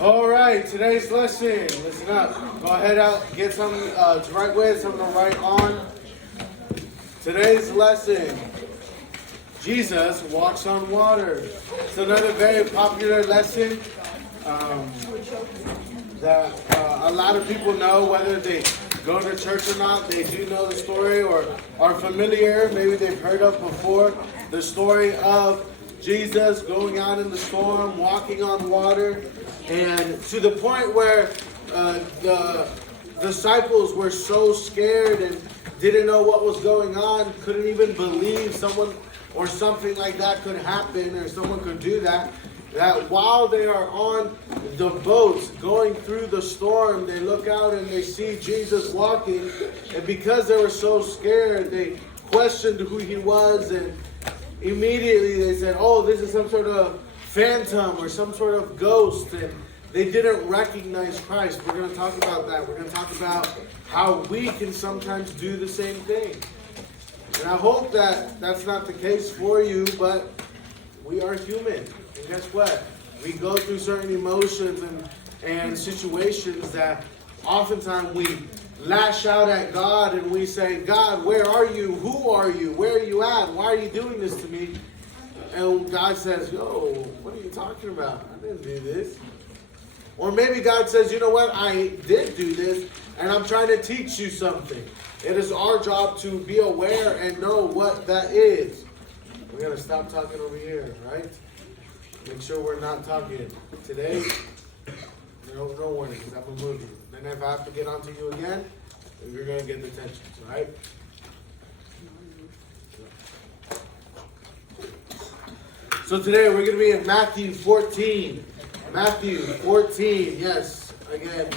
All right, today's lesson. Listen up. Go ahead out, get something to write with, something to write on. Today's lesson. Jesus walks on water. It's another very popular lesson that a lot of people know, whether they go to church or not. They do know the story or are familiar. Maybe they've heard of before the story of Jesus going out in the storm, walking on water, and to the point where the disciples were so scared and didn't know what was going on, couldn't even believe someone or something like that could happen or someone could do that. That while they are on the boats going through the storm, they look out and they see Jesus walking, and because they were so scared, they questioned who he was, and immediately they said, oh, this is some sort of phantom or some sort of ghost, and they didn't recognize Christ. We're going to talk about that. We're going to talk about how we can sometimes do the same thing. And I hope that that's not the case for you, but we are human. And guess what? We go through certain emotions and situations that oftentimes we lash out at God and we say, God, where are you? Who are you? Where are you at? Why are you doing this to me? And God says, yo, what are you talking about? I didn't do this. Or maybe God says, you know what? I did do this and I'm trying to teach you something. It is our job to be aware and know what that is. We're going to stop talking over here, right? Make sure we're not talking. Today, no warnings. I'm going to move you. Then if I have to get onto you again, you're going to get the tension, right? So today we're going to be in Matthew 14. Matthew 14, yes. Again,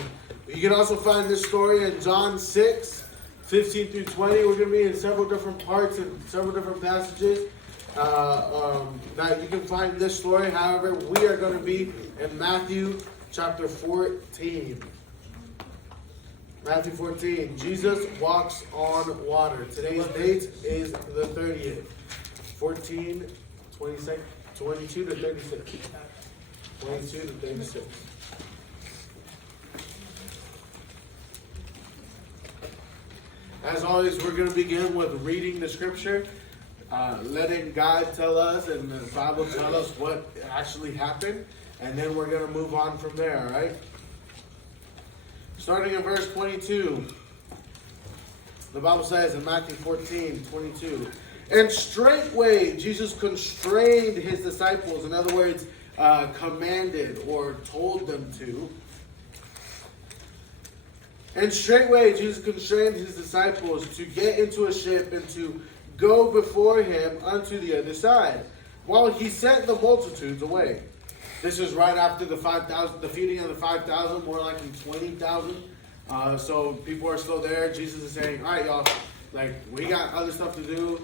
you can also find this story in John 6, 15 through 20. We're going to be in several different parts and several different passages that you can find this story. However, we are going to be in Matthew chapter 14. Matthew 14. Jesus walks on water. Today's date is the 30th. 14, 22 to 36. 22 to 36. As always, we're going to begin with reading the scripture, letting God tell us and the Bible tell us what actually happened, and then we're going to move on from there, all right? Starting in verse 22, the Bible says in Matthew 14, 22, and straightway Jesus constrained his disciples, in other words, commanded or told them to. And straightway Jesus constrained his disciples to get into a ship and to go before him unto the other side, while he sent the multitudes away. This is right after the feeding of the 5,000, more like 20,000. So people are still there. Jesus is saying, all right, y'all, like, we got other stuff to do.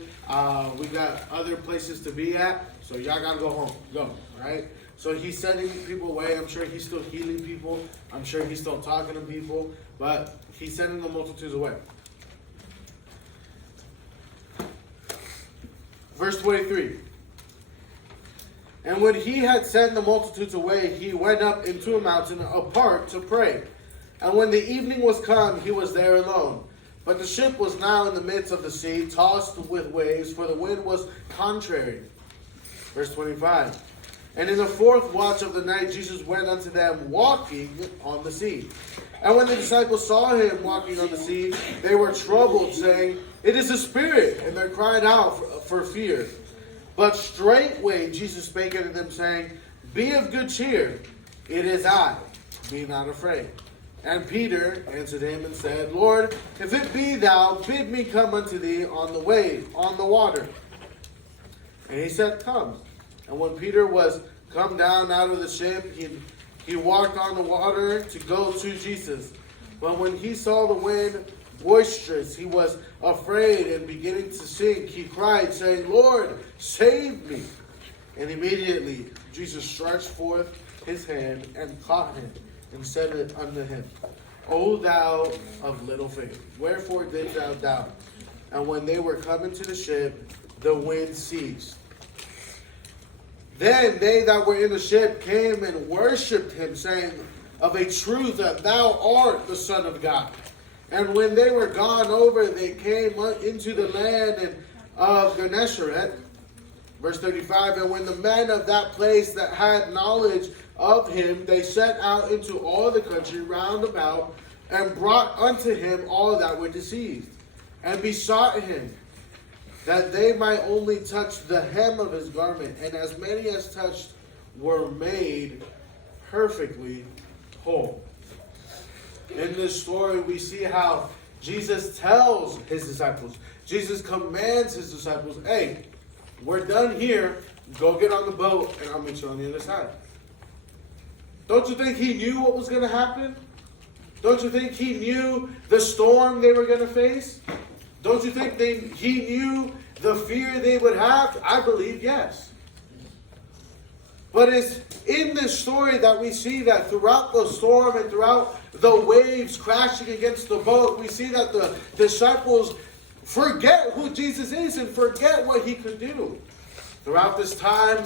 We got other places to be at. So y'all got to go home. Go, right? So he's sending people away. I'm sure he's still healing people. I'm sure he's still talking to people. But he's sending the multitudes away. Verse 23. And when he had sent the multitudes away, he went up into a mountain apart to pray. And when the evening was come, he was there alone. But the ship was now in the midst of the sea, tossed with waves, for the wind was contrary. Verse 25. And in the fourth watch of the night, Jesus went unto them walking on the sea. And when the disciples saw him walking on the sea, they were troubled, saying, it is a spirit. And they cried out for fear. But straightway Jesus spake unto them, saying, be of good cheer, it is I, be not afraid. And Peter answered him and said, Lord, if it be thou, bid me come unto thee on the water. And he said, come. And when Peter was come down out of the ship, he walked on the water to go to Jesus. But when he saw the wind boisterous, he was afraid, and beginning to sink, he cried, saying, Lord, save me. And immediately Jesus stretched forth his hand and caught him, and said it unto him, O thou of little faith, wherefore didst thou doubt? And when they were come into the ship, the wind ceased. Then they that were in the ship came and worshipped him, saying, of a truth that thou art the Son of God. And when they were gone over, they came into the land of Gennesaret. Verse 35, and when the men of that place that had knowledge of him, they set out into all the country round about, and brought unto him all that were deceived, and besought him that they might only touch the hem of his garment, and as many as touched were made perfectly whole. In this story, we see how Jesus tells his disciples, Jesus commands his disciples, hey, we're done here, go get on the boat, and I'll meet you on the other side. Don't you think he knew what was going to happen? Don't you think he knew the storm they were going to face? Don't you think he knew the fear they would have? I believe yes. But it's in this story that we see that throughout the storm and throughout the waves crashing against the boat, we see that the disciples forget who Jesus is and forget what he could do. Throughout this time,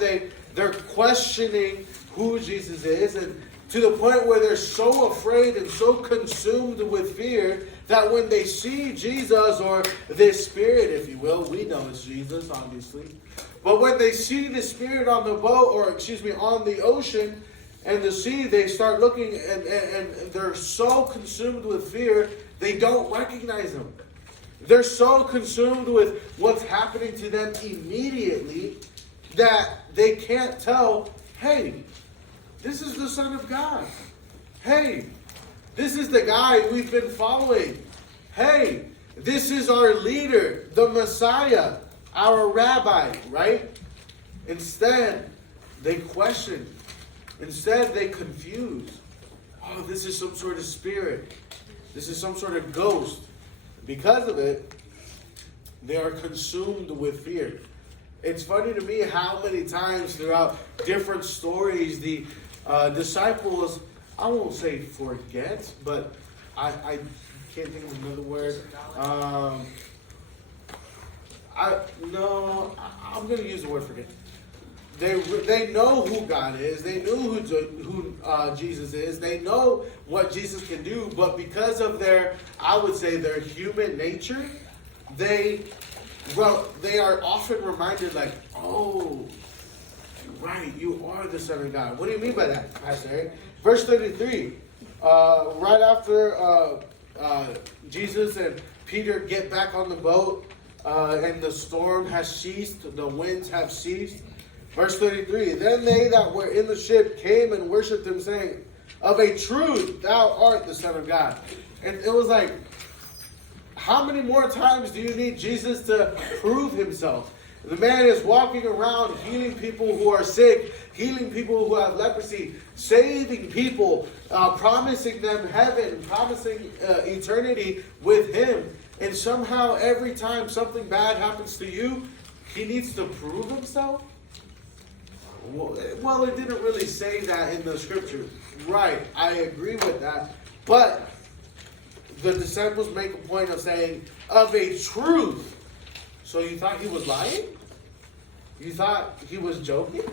they're questioning who Jesus is, and to the point where they're so afraid and so consumed with fear that when they see Jesus, or this spirit, if you will, we know it's Jesus, obviously, but when they see the spirit on the boat, or on the ocean and the sea, they start looking and they're so consumed with fear, they don't recognize him. They're so consumed with what's happening to them immediately that they can't tell, hey, this is the Son of God. Hey, this is the guy we've been following. Hey, this is our leader, the Messiah, our rabbi, right? Instead, they question. Instead, they confuse. Oh, this is some sort of spirit. This is some sort of ghost. Because of it, they are consumed with fear. It's funny to me how many times throughout different stories the disciples, I won't say forget, but I can't think of another word. I'm going to use the word forget. They know who God is. They knew who Jesus is. They know what Jesus can do. But because of their human nature, they are often reminded like, oh, right, you are the Son of God. What do you mean by that, Pastor Eric? Verse 33, right after Jesus and Peter get back on the boat, and the storm has ceased, the winds have ceased. Verse 33, then they that were in the ship came and worshipped him, saying, of a truth, thou art the Son of God. And it was like, how many more times do you need Jesus to prove himself? The man is walking around healing people who are sick, healing people who have leprosy, saving people, promising them heaven, promising eternity with him. And somehow every time something bad happens to you, he needs to prove himself? Well, it didn't really say that in the scripture. Right, I agree with that. But the disciples make a point of saying, of a truth. So you thought he was lying? You thought he was joking?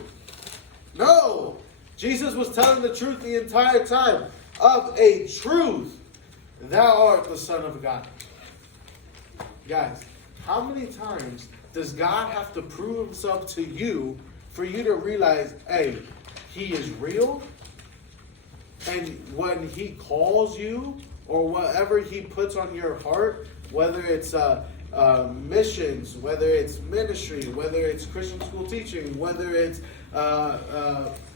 No! Jesus was telling the truth the entire time. Of a truth, thou art the Son of God. Guys, how many times does God have to prove himself to you for you to realize, hey, he is real? And when he calls you, or whatever he puts on your heart, whether it's missions, whether it's ministry, whether it's Christian school teaching, whether it's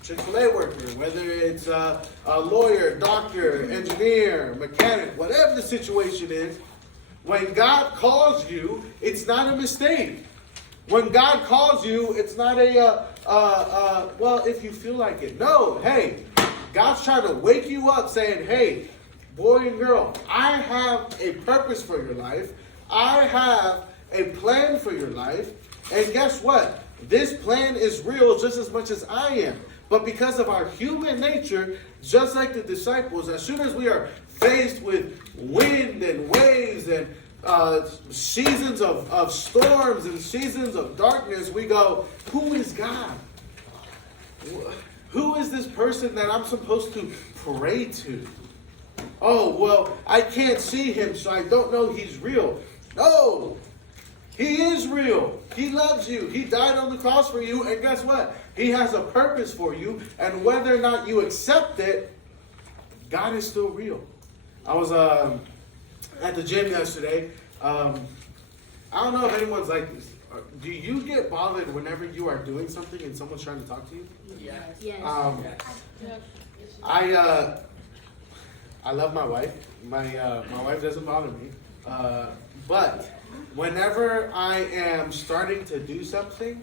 Chick-fil-A worker, whether it's a lawyer, doctor, engineer, mechanic, whatever the situation is, when God calls you, it's not a mistake. When God calls you, it's not well, if you feel like it. No, hey, God's trying to wake you up saying, hey, boy and girl, I have a purpose for your life. I have a plan for your life. And guess what? This plan is real just as much as I am. But because of our human nature, just like the disciples, as soon as we are faced with wind and waves and seasons of storms and seasons of darkness, we go, who is God? Who is this person that I'm supposed to pray to? Oh, well, I can't see him, so I don't know he's real. No, he is real. He loves you. He died on the cross for you, and guess what? He has a purpose for you, and whether or not you accept it, God is still real. I was at the gym yesterday. I don't know if anyone's like this. Do you get bothered whenever you are doing something and someone's trying to talk to you? Yes. I love my wife. My wife doesn't bother me. But whenever I am starting to do something,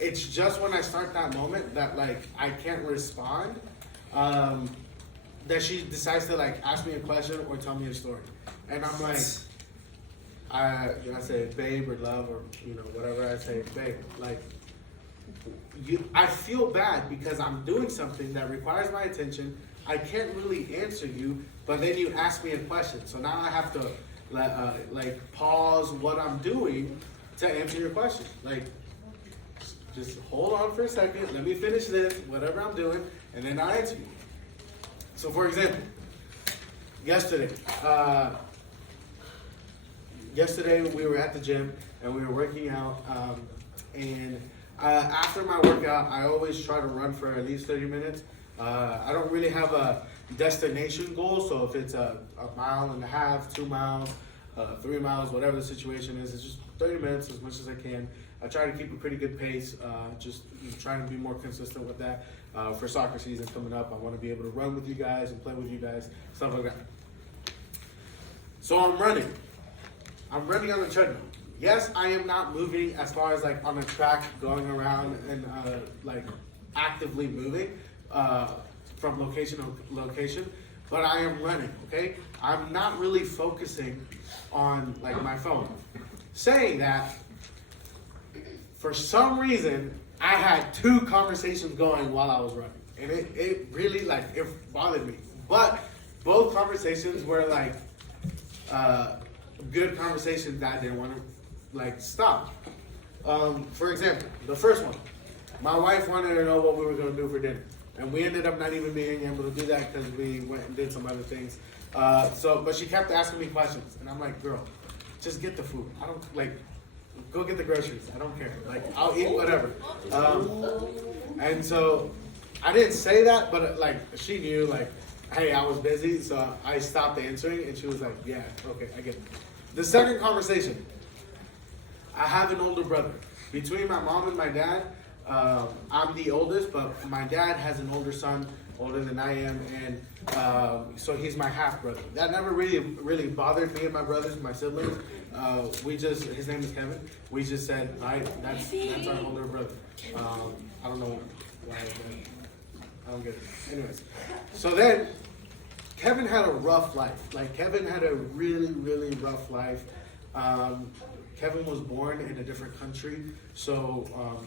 it's just when I start that moment that I can't respond, that she decides to ask me a question or tell me a story, and I'm like, I say babe or love or whatever I say, babe, I feel bad because I'm doing something that requires my attention. I can't really answer you, but then you ask me a question. So now I have to pause what I'm doing to answer your question. Just hold on for a second. Let me finish this, whatever I'm doing, and then I'll answer you. So for example, yesterday we were at the gym and we were working out, and after my workout, I always try to run for at least 30 minutes. I don't really have a destination goal, so if it's a mile and a half, 2 miles, 3 miles, whatever the situation is, it's just 30 minutes as much as I can. I try to keep a pretty good pace, just trying to be more consistent with that. For soccer season coming up, I want to be able to run with you guys and play with you guys, stuff like that. So I'm running on the treadmill. Yes, I am not moving as far as on a track going around and actively moving from location to location, but I am running, okay? I'm not really focusing on my phone. Saying that, for some reason, I had 2 conversations going while I was running, and it really it bothered me. But both conversations were good conversations that I didn't want to stop. For example, the first one, my wife wanted to know what we were going to do for dinner, and we ended up not even being able to do that because we went and did some other things. But she kept asking me questions, and I'm like, girl, just get the food. I don't go get the groceries. I don't care. I'll eat whatever. And so I didn't say that, but she knew hey, I was busy, so I stopped answering, and she was like, yeah, okay, I get it. The second conversation, I have an older brother. Between my mom and my dad, I'm the oldest, but my dad has an older son, older than I am, and so he's my half brother. That never really bothered me and my brothers, my siblings. His name is Kevin. We just said, all right, that's our older brother. I don't know why. I don't get it. Anyways, so then Kevin had a rough life. Kevin had a really, really rough life. Kevin was born in a different country, so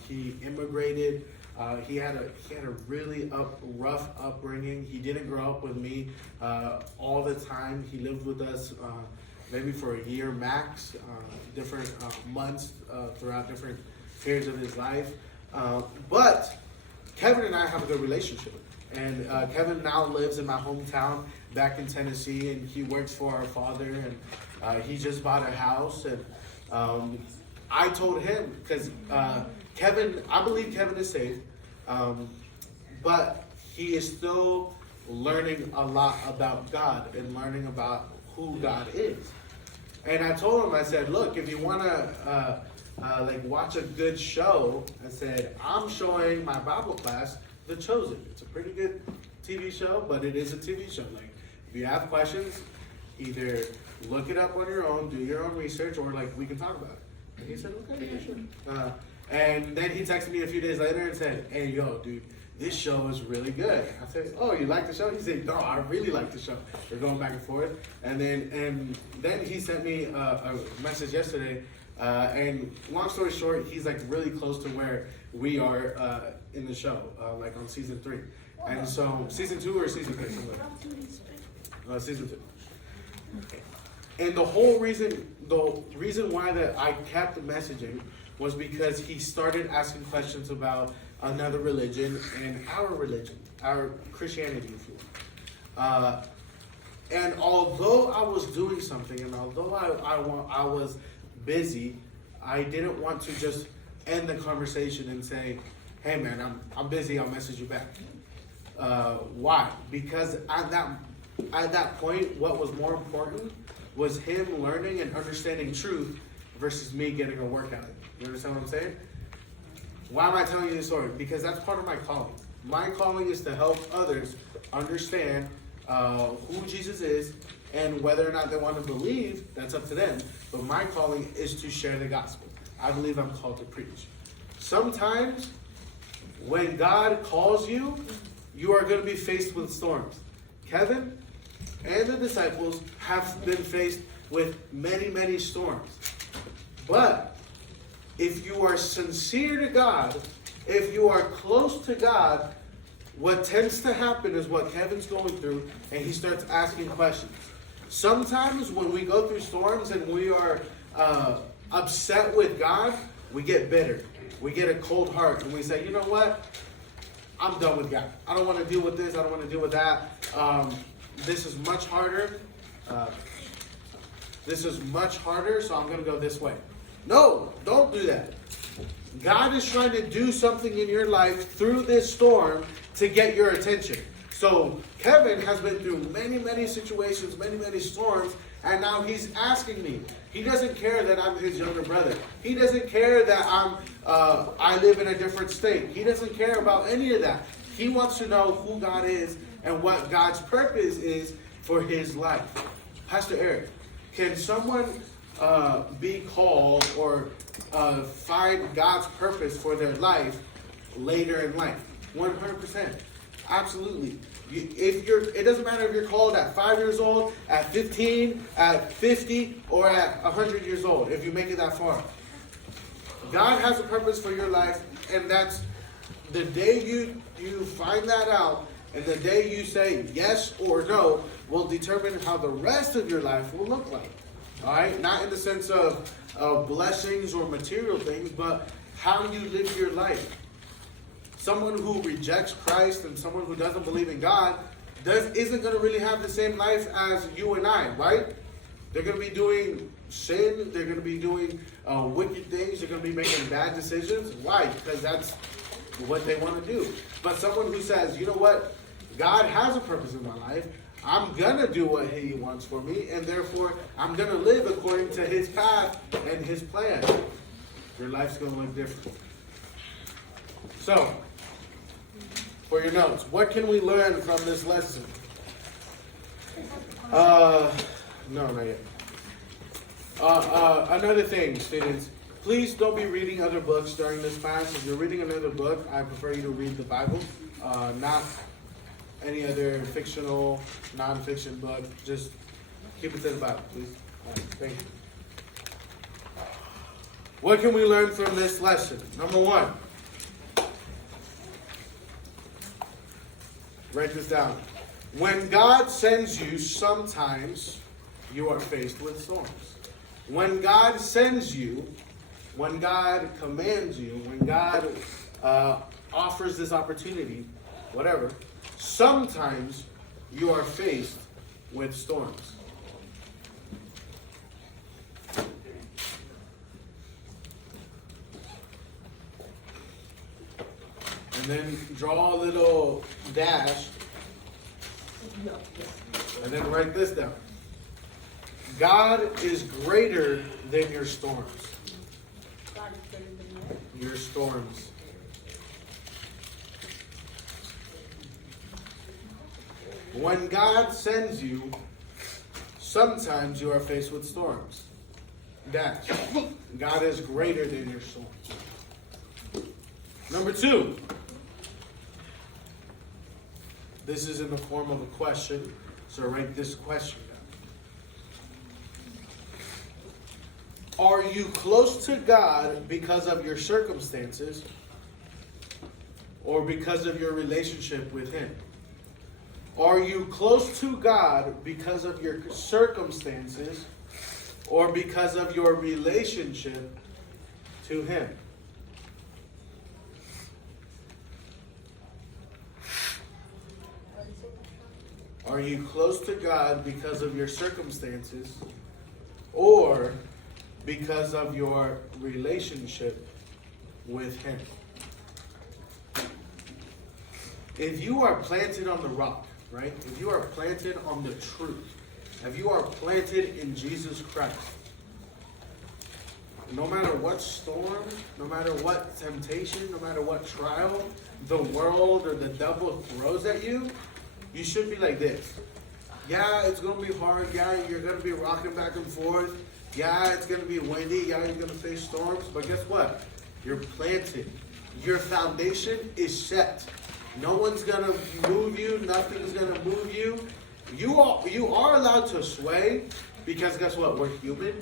he immigrated. He had a really rough upbringing. He didn't grow up with me all the time. He lived with us maybe for a year max, different months throughout different periods of his life. But Kevin and I have a good relationship. And Kevin now lives in my hometown back in Tennessee, and he works for our father, and he just bought a house. And I told him, because I believe Kevin is saved, but he is still learning a lot about God and learning about who God is. And I told him, I said, look, if you want to watch a good show, I said, I'm showing my Bible class The Chosen. It's a pretty good TV show, but it is a TV show. If you have questions, either look it up on your own, do your own research, or we can talk about it. And he said, okay, yeah, sure. And then he texted me a few days later and said, hey, yo, dude, this show is really good. I said, oh, you like the show? He said, no, I really like the show. We're going back and forth. And then he sent me a message yesterday. And long story short, he's really close to where we are in the show, on season 3. And so, season 2 or season 3? Season 2. And the reason why that I kept messaging was because he started asking questions about another religion and our religion, our Christianity, if you will. And although I was doing something, and although I was busy, I didn't want to just end the conversation and say, "Hey man, I'm busy. I'll message you back." Why? Because at that point, what was more important was him learning and understanding truth versus me getting a workout. You understand what I'm saying? Why am I telling you this story? Because that's part of my calling. My calling is to help others understand who Jesus is, and whether or not they want to believe, that's up to them. But my calling is to share the gospel. I believe I'm called to preach. Sometimes when God calls you, you are going to be faced with storms. Kevin and the disciples have been faced with many, many storms. But if you are sincere to God, if you are close to God, what tends to happen is what Kevin's going through, and he starts asking questions. Sometimes when we go through storms and we are upset with God, we get bitter. We get a cold heart, and we say, you know what? I'm done with God. I don't want to deal with this. I don't want to deal with that. This is much harder. So I'm going to go this way. No, don't do that. God is trying to do something in your life through this storm to get your attention. So Kevin has been through many, many situations, many, many storms, and now he's asking me. He doesn't care that I'm his younger brother. He doesn't care that I live in a different state. He doesn't care about any of that. He wants to know who God is and what God's purpose is for his life. Pastor Eric, can someone be called or find God's purpose for their life later in life? 100%. Absolutely. It doesn't matter if you're called at 5 years old, at 15, at 50, or at 100 years old, if you make it that far. God has a purpose for your life, and that's the day you find that out, and the day you say yes or no will determine how the rest of your life will look like. All right? Not in the sense of blessings or material things, but how you live your life. Someone who rejects Christ and someone who doesn't believe in God isn't going to really have the same life as you and I, right? They're going to be doing sin. They're going to be doing wicked things. They're going to be making bad decisions. Why? Because that's what they want to do. But someone who says, you know what? God has a purpose in my life. I'm going to do what he wants for me, and therefore I'm going to live according to his path and his plan. Your life's going to look different. So, for your notes, what can we learn from this lesson? No, not yet. Another thing, students, please don't be reading other books during this class. If you're reading another book, I prefer you to read the Bible, not any other fictional, non-fiction book. Just keep it to the Bible, please. All right, thank you. What can we learn from this lesson? Number one. Write this down. When God sends you, sometimes you are faced with storms. When God sends you, when God commands you, when God offers this opportunity, whatever, sometimes you are faced with storms. And then draw a little dash. And then write this down. God is greater than your storms. Your storms. When God sends you, sometimes you are faced with storms. Dash. God is greater than your storms. Number two. This is in the form of a question, so write this question down. Are you close to God because of your circumstances or because of your relationship with him? Are you close to God because of your circumstances or because of your relationship to him? Are you close to God because of your circumstances or because of your relationship with Him? If you are planted on the rock, right? If you are planted on the truth, if you are planted in Jesus Christ, no matter what storm, no matter what temptation, no matter what trial the world or the devil throws at you, you should be like this. Yeah, it's going to be hard. Yeah, you're going to be rocking back and forth. Yeah, it's going to be windy. Yeah, you're going to face storms. But guess what? You're planted. Your foundation is set. No one's going to move you. Nothing's going to move you. You are allowed to sway because guess what? We're human,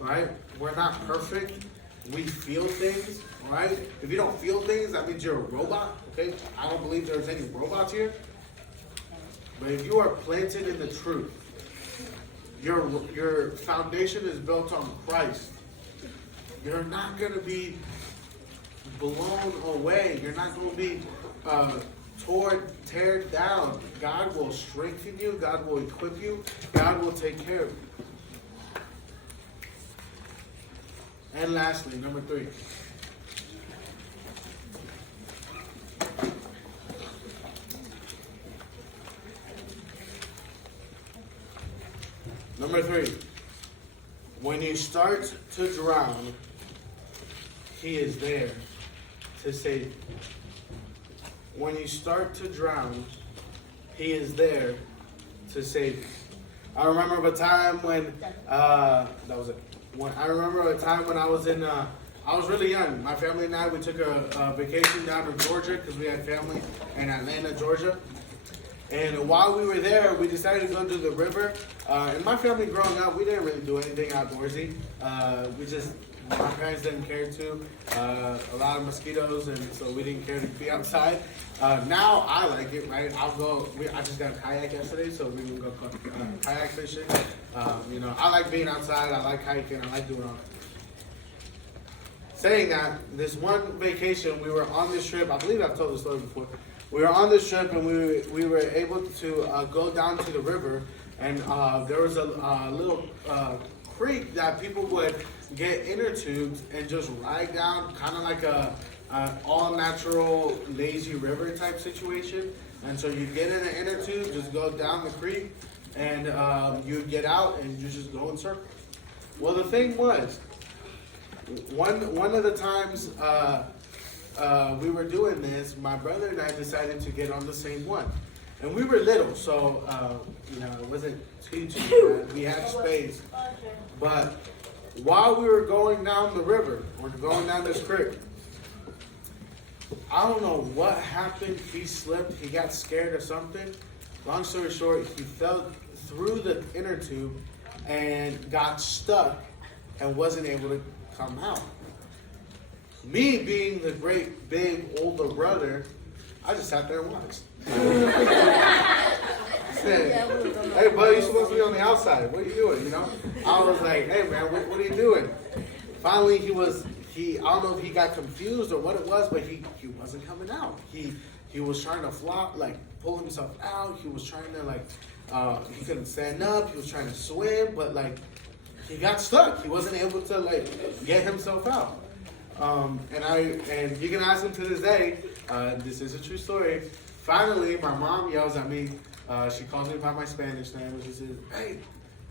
right? We're not perfect. We feel things, right? If you don't feel things, that means you're a robot, okay? I don't believe there's any robots here. But if you are planted in the truth, your foundation is built on Christ, you're not going to be blown away. You're not going to be teared down. God will strengthen you. God will equip you. God will take care of you. And lastly, number 3. Number 3. When you start to drown, He is there to save you. When you start to drown, He is there to save you. I remember a time when I was in I was really young. My family and I, we took a vacation down to Georgia because we had family in Atlanta, Georgia. And while we were there, we decided to go to the river. In my family growing up, we didn't really do anything outdoorsy. My parents didn't care to. A lot of mosquitoes, and so we didn't care to be outside. Now I like it, right? I just got a kayak yesterday, so we can go kayak fishing. I like being outside. I like hiking. I like doing all that. Saying that, this one vacation, we were on this trip. I believe I've told the story before. We were on this trip, and we were able to go down to the river, and there was a little creek that people would get inner tubes and just ride down, kind of like a all-natural lazy river type situation. And so you get in an inner tube, just go down the creek, and you get out and you just go in circles. Well, the thing was, one of the times we were doing this, my brother and I decided to get on the same one. And we were little, so it wasn't too bad. We had space. But while we were going down the river, or going down this creek, I don't know what happened. He slipped. He got scared or something. Long story short, he fell through the inner tube and got stuck and wasn't able to come out. Me being the great, big, older brother, I just sat there and watched. Said, hey, buddy, you're supposed to be on the outside. What are you doing, I was like, hey, man, what are you doing? Finally, I don't know if he got confused or what it was, but he wasn't coming out. He was trying to flop, pull himself out. He was trying to, he couldn't stand up. He was trying to swim, but, he got stuck. He wasn't able to, get himself out. And you can ask him to this day, this is a true story. Finally, my mom yells at me. She calls me by my Spanish name, and she says, hey,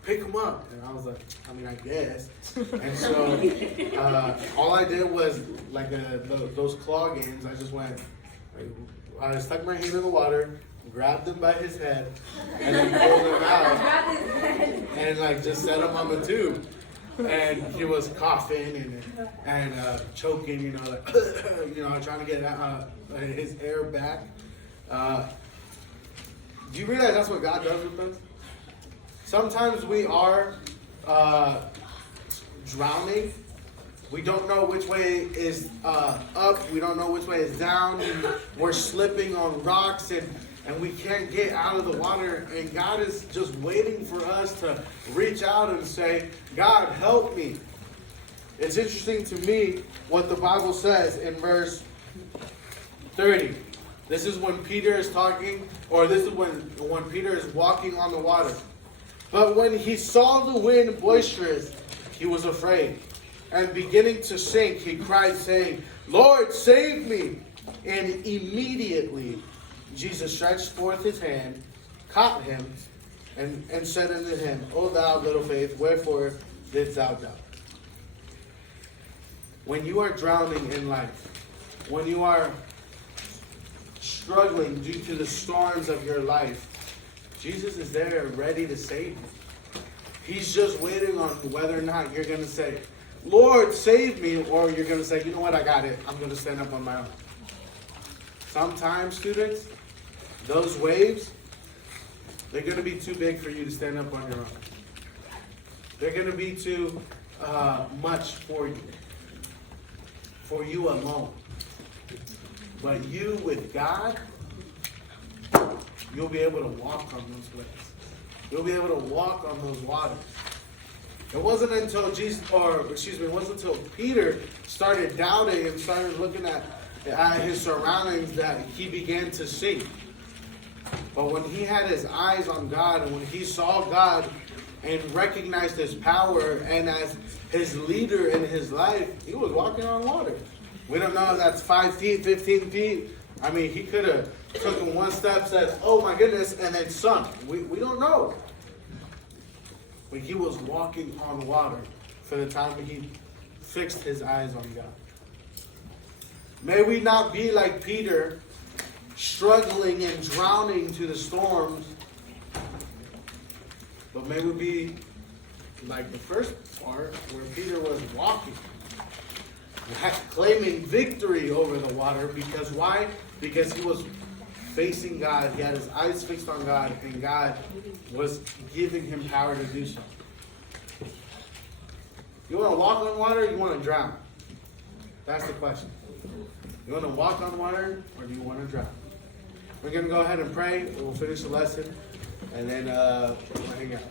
pick him up. And I was like, I guess. And so all I did was, those claw games, I just went, I stuck my hand in the water, grabbed him by his head, and then pulled him out, and just set him on the tube. And he was coughing and choking, trying to get his air back. Do you realize that's what God does with us? Sometimes we are drowning. We don't know which way is up. We don't know which way is down. We're slipping on rocks and we can't get out of the water. And God is just waiting for us to reach out and say, God, help me. It's interesting to me what the Bible says in verse 30. This is when Peter is talking, or this is when Peter is walking on the water. But when he saw the wind boisterous, he was afraid. And beginning to sink, he cried, saying, Lord, save me! And immediately Jesus stretched forth his hand, caught him, and said unto him, O thou of little faith, wherefore didst thou doubt? When you are drowning in life, when you are struggling due to the storms of your life, Jesus is there ready to save you. He's just waiting on whether or not you're going to say, Lord, save me, or you're going to say, you know what, I got it. I'm going to stand up on my own. Sometimes, students, those waves, they're going to be too big for you to stand up on your own. They're going to be too much for you alone. But you with God, you'll be able to walk on those waves. You'll be able to walk on those waters. It wasn't until it wasn't until Peter started doubting and started looking at his surroundings that he began to sink. But when he had his eyes on God and when he saw God and recognized his power and as his leader in his life, he was walking on water. We don't know if that's 5 feet, 15 feet. I mean, he could have taken one step, said, oh my goodness, and then sunk. We don't know. But he was walking on water for the time he fixed his eyes on God. May we not be like Peter, struggling and drowning to the storms, but may we be like the first part where Peter was walking, claiming victory over the water. Because why? Because he was facing God. He had his eyes fixed on God, and God was giving him power to do so. You want to walk on water, or you want to drown? That's the question. You want to walk on water, or do you want to drown? We're going to go ahead and pray. We'll finish the lesson, and then we'll hang out.